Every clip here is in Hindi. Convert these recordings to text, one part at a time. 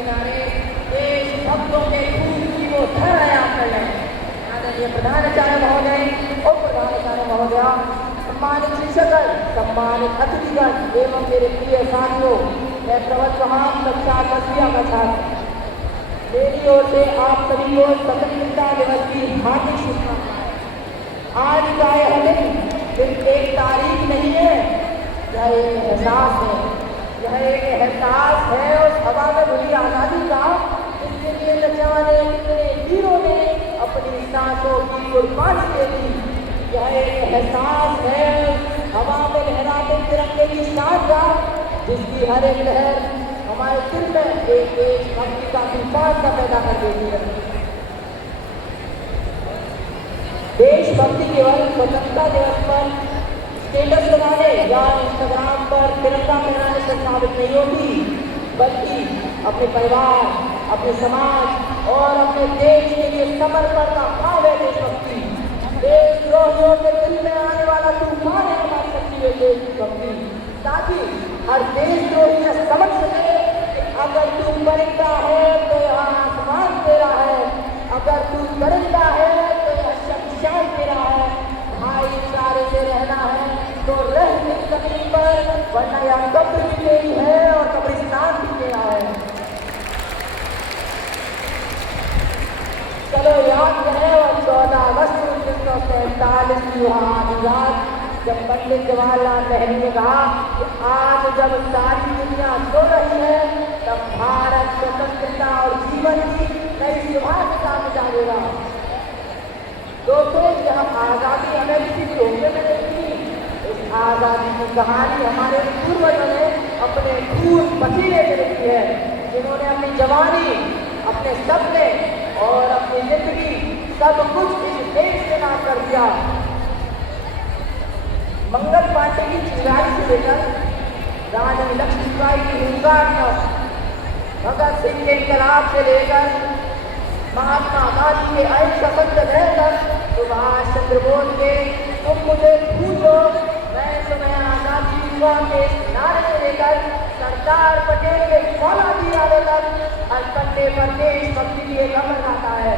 किनारे देशभक्तों के खून की वो धारा याद कर लें। आदरणीय प्रधानाचार्य महोदय, उप प्रधानाचार्य महोदया, सम्मानित शिक्षकगण, सम्मानित अतिथिगण एवं मेरे प्रिय साथियों, मैं प्रवत वहां कक्षा 10वीं का छात्र, मेरी ओर से आप सभी को स्वतंत्रता दिवस की हार्दिक शुभकामनाएं। आज का यह दिन सिर्फ एक तारीख नहीं है, यह एक एहसास है। यह एक एहसास है उस हवा में भरी आज़ादी का जिसके लिए न जाने कितने वीरों ने अपनी सांसों की कुर्बानी दे दी। यह एक एहसास है हवा में लहराते तिरंगे की शान का जिसकी हर एक लहर हमारे दिल में एक देशभक्ति का तूफान का पैदा कर देती है। देशभक्ति केवल स्वतंत्रता दिवस पर स्टेटस लगाने या इंस्टाग्राम पर तिरंगा फहराने से साबित नहीं होती, बल्कि अपने परिवार, अपने समाज और अपने देश के लिए समर्पण का भाव है देशभक्ति। देशद्रोहियों के दिल में आने वाला तूफान है हमारी शक्ति है देशभक्ति, ताकि हर देशद्रोही यह समझ सके कि अगर तू परिंदा है तो यहाँ आसमान तेरा है, अगर तू परिंदा है तो यह शमशान तेरा है। भाईचारे से रहना है तो रह इस जमीन पर, वरना यह कब्र भी तेरी है और कब्रिस्तान भी तेरा है। चलो याद करें और 14 अगस्त 1947 की वहाँ आधी रात जब पंडित जवाहरलाल नेहरू ने कहा कि आज जब सारी दुनिया सो रही है तब भारत स्वतंत्रता और जीवन की नई सुबह के साथ जागेगा। दोस्तों, जब आज़ादी हमें किसी धोखे में नहीं थी, इस आज़ादी की कहानी हमारे पूर्वजों ने अपने खून पसीने से लिखी है, जिन्होंने अपनी जवानी, अपने सपने और अपनी जिंदगी सब कुछ इस देश के नाम कर दिया। मंगल पांडे की चिंगारी से लेकर रानी लक्ष्मीबाई की हुंकार तक, भगत सिंह के इनकलाब से लेकर महात्मा गांधी के अहिंसा सत्याग्रह तक, सुभाष चंद्र बोस के तुम मुझे पूछो मैं तुम्हें आजादी दूंगा के नारे से लेकर सरदार पटेल के फौलादी यादों तक हर पन्ने पर देशभक्ति की एक अमर गाथा है।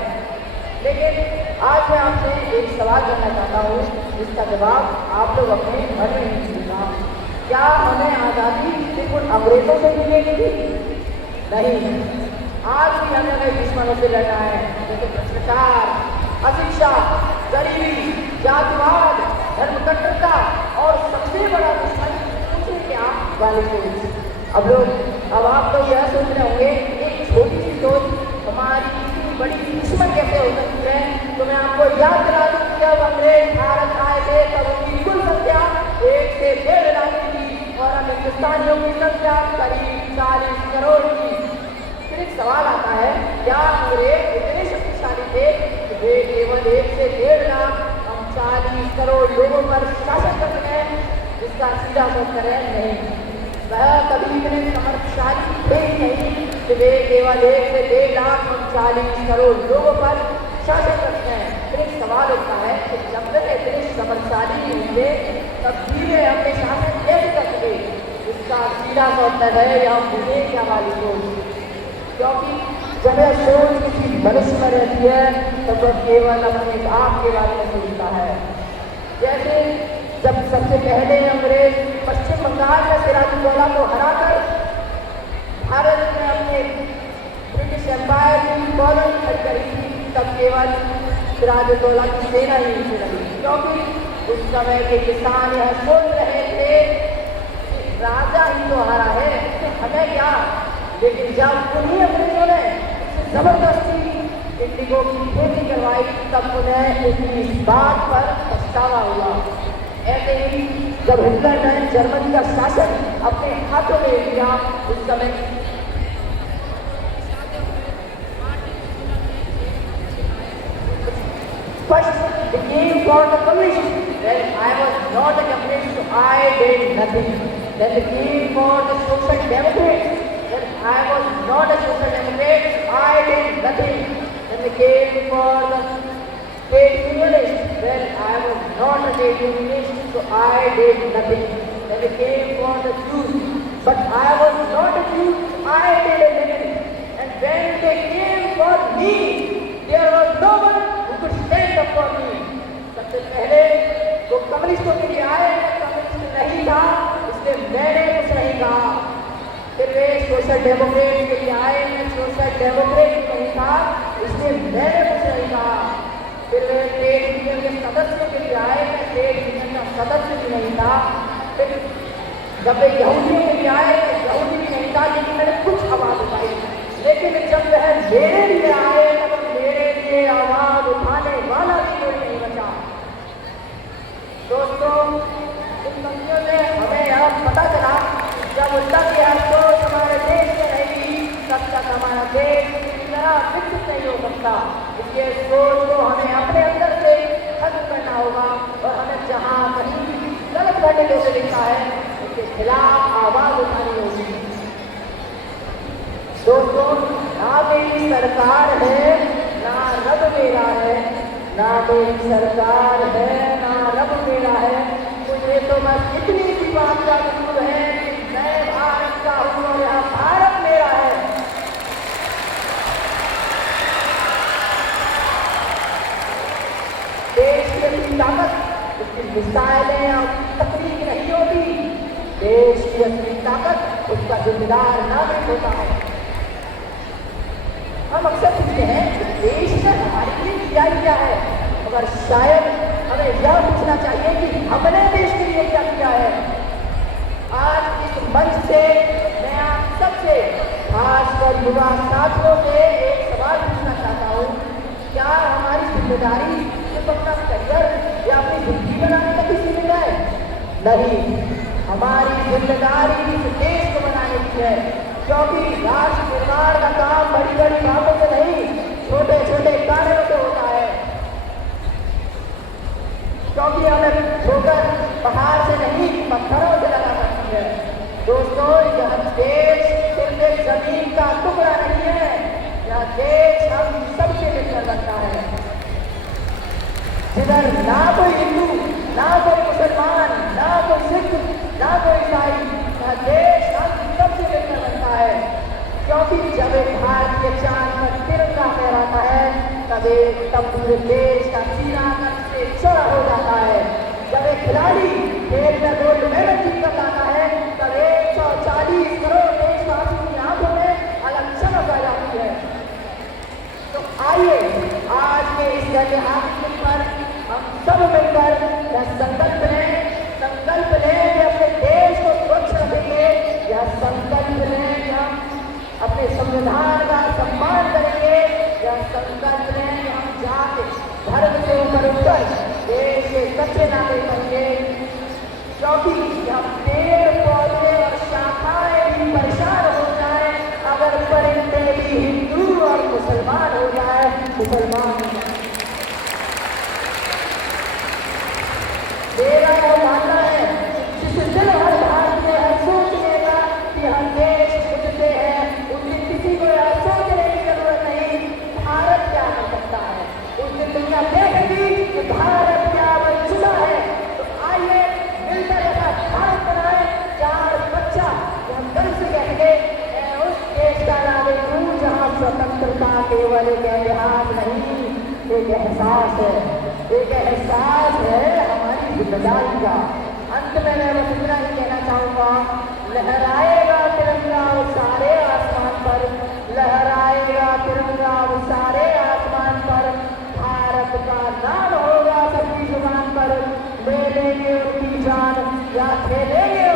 लेकिन आज मैं आपसे एक सवाल करना चाहता हूँ, जिसका जवाब आप लोग अपने घर में नहीं सुनना। क्या हमें आज़ादी सिर्फ उन अंग्रेजों से मिलेगी थी? नहीं, आज भी हमें कई दुश्मनों से लड़ना है, जैसे भ्रष्टाचार, अशिक्षा, गरीबी, जातिवाद, धर्म कट्टरता और सबसे बड़ा दुश्मन मुझे क्या वाली। अब आप लोग यह सोच रहे होंगे एक छोटी सी सोच हमारी इतनी बड़ी दुश्मन कैसे हो सकती है। तो मैं आपको याद दिला दूं कि जब अंग्रेज भारत आए थे तब उनकी कुल संख्या 1 से 1.5 लाख थी और अब हिंदुस्तानियों की संख्या करीब 40 करोड़ की। फिर एक सवाल आता है, क्या अंग्रेज इतने शक्तिशाली थे कि वे केवल 1 से 1.5 लाख हम 40 करोड़ लोगों पर शासन करते हैं? इसका सीधा उत्तर है नहीं। वह कभी इतने समर्थशाली थे ही नहीं कि वे केवल 1 से 1.5 लाख हम 40 करोड़ लोगों पर शासन करते हैं। फिर एक सवाल उठता है कि जब वे इतने समर्थशाली होंगे तब धीरे अपने शासन कैसे कर सके? इसका सीधा उत्तर है या मुझे क्या वाली सोच, क्योंकि जब यह सोच किसी मनुष्य में रहती है तो वह केवल अपने आप के बारे में सोचता है। जैसे जब सबसे पहले अंग्रेज पश्चिम बंगाल में सिराजुद्दौला को हराकर भारत में अपने ब्रिटिश एम्पायर की कॉलोनी खड़ी करी थी, तब केवल सिराजुद्दौला की सेना ही नीचे लगी, क्योंकि उस समय के किसान यह सोच रहे थे कि राजा ही तो हारा है, हमें क्या। लेकिन जब उन्हीं अंग्रेजों ने जबरदस्ती इंडिगो की खेती करवाई तब उन्हें इस बात पर पछतावा हुआ। ऐसे ही जब हिटलर ने जर्मनी का शासन अपने हाथों में लिया, उस समय first became for the communist. Then I was not a communist, so I did nothing. Then they came for the social democrats. Then I was not a social democrat, so I did nothing. Then they came for the state unionists. Then I was not a state unionist, so I did nothing. Then they came for the Jews, but I was not a Jew, so I did anything. me, there was no one who could stand up for me. सबसे पहले वो कम्युनिस्टों के लिए आए, कम्युनिस्ट नहीं था, इसलिए मैंने कुछ नहीं कहा। फिर वे सोशल डेमोक्रेट के लिए आए, मैं सोशल डेमोक्रेट नहीं था, इसलिए मैंने कुछ नहीं कहा। फिर वे ट्रेड यूनियन के सदस्य के लिए आए, मैं ट्रेड यूनियन का सदस्य भी नहीं था। फिर जब वे यहूदियों के लिए आए, यहूदी भी नहीं था, लेकिन मैंने कुछ आवाज उठाई। लेकिन जब वह मेरे लिए आए, तब मेरे लिए आवाज उठाने वाला भी कोई नहीं बचा। दोस्तों, इन मंत्रियों से हमें यह पता चला, जब तक यह सोच हमारे देश में रहेगी, तब तक हमारा देश इतना विकसित नहीं हो सकता। इसलिए सोच को हमें अपने अंदर से खत्म करना होगा और हमें जहाँ कहीं गलत घटने को दिखता है, उसके खिलाफ आवाज उठानी होगी। दोस्तों, ना मेरी सरकार है, ना रब मेरा है, ना मेरी सरकार है, ना रब मेरा है। मुझे तो बस इतनी सी बात का जरूर है कि मैं भारत का हूँ और यह भारत मेरा है। देश की असली ताकत उसकी मिसाइलें और तकनीक नहीं होती। देश की असली ताकत उसका जिम्मेदार नागरिक होता है। हम अक्सर पूछते हैं कि देश ने हमारे लिए किया क्या है, मगर शायद हमें यह पूछना चाहिए कि हमने देश के लिए क्या किया है। आज इस मंच से मैं आप सबसे, खासकर युवा साथियों से एक सवाल पूछना चाहता हूँ। क्या हमारी जिम्मेदारी सिर्फ अपना करियर या अपनी जिंदगी बनाने तक ही सीमित है? नहीं, हमारी जिम्मेदारी इस देश को बनाने की है, क्योंकि राष्ट्र निर्माण का काम बड़ी बड़ी बातों से नहीं, छोटे छोटे कार्यों से होता है। क्योंकि हमें ठोकर पहाड़ से नहीं, पत्थरों से लगा सकती है। दोस्तों, यह देश सिर्फ एक जमीन का टुकड़ा नहीं है, यह देश हम सबसे मिलकर बनता है। जिधर ना कोई हिंदू, ना कोई मुसलमान, ना कोई सिख, ना कोई ईसाई, यह देश हम सबसे मिलकर बनता है। क्योंकि जब एक भारतीय चांद पर तिरंगा फहराता है, तब पूरे देश का सीना कद से चौड़ा हो जाता है। जब एक खिलाड़ी खेल में गोल्ड मेडल जीत कर लाता है, तब 140 करोड़ देशवासियों की आंखों में अलग चमक आ जाती है। तो आइए आज के इस ऐतिहासिक दिन पर हम सब मिलकर यह संकल्प लें कि अपने देश को स्वच्छ रखेंगे। यह संकल्प लें कि हम अपने संविधान का सम्मान करेंगे। यह संकल्प लें कि हम जाके धर्म से ऊपर उठकर देश के सच्चे नागरिक बनेंगे। क्योंकि यह पेड़ पौधे और शाखाएं भी परेशान हो जाए अगर परिंदे भी हिंदू और मुसलमान हो जाए, मेरा यह मानना है, जिस दिल हर भारतीय है सोच लेगा कि हर देश मुझसे है, उस दिन किसी को यह सोचने की जरूरत नहीं भारत क्या कर सकता है। उस दिन दुनिया देखेगी कि भारत क्या बन चुका है। तो आइए मिलकर ऐसा भारत बनाए जहाँ बच्चा हम गर्व से कहेंगे, मैं उस देश का नागरिक हूँ जहाँ स्वतंत्रता केवल एक इतिहास नहीं, एक एहसास है, एक एहसास है हमारी जिम्मेदारी का। अंत में मैं बस इतना ही कहना चाहूँगा, लहराएगा तिरंगा वो सारे आसमान पर, लहराएगा तिरंगा वो सारे आसमान पर, भारत का नाम होगा सबकी जुबान पर, ले लेंगे उनकी जान या खेलेंगे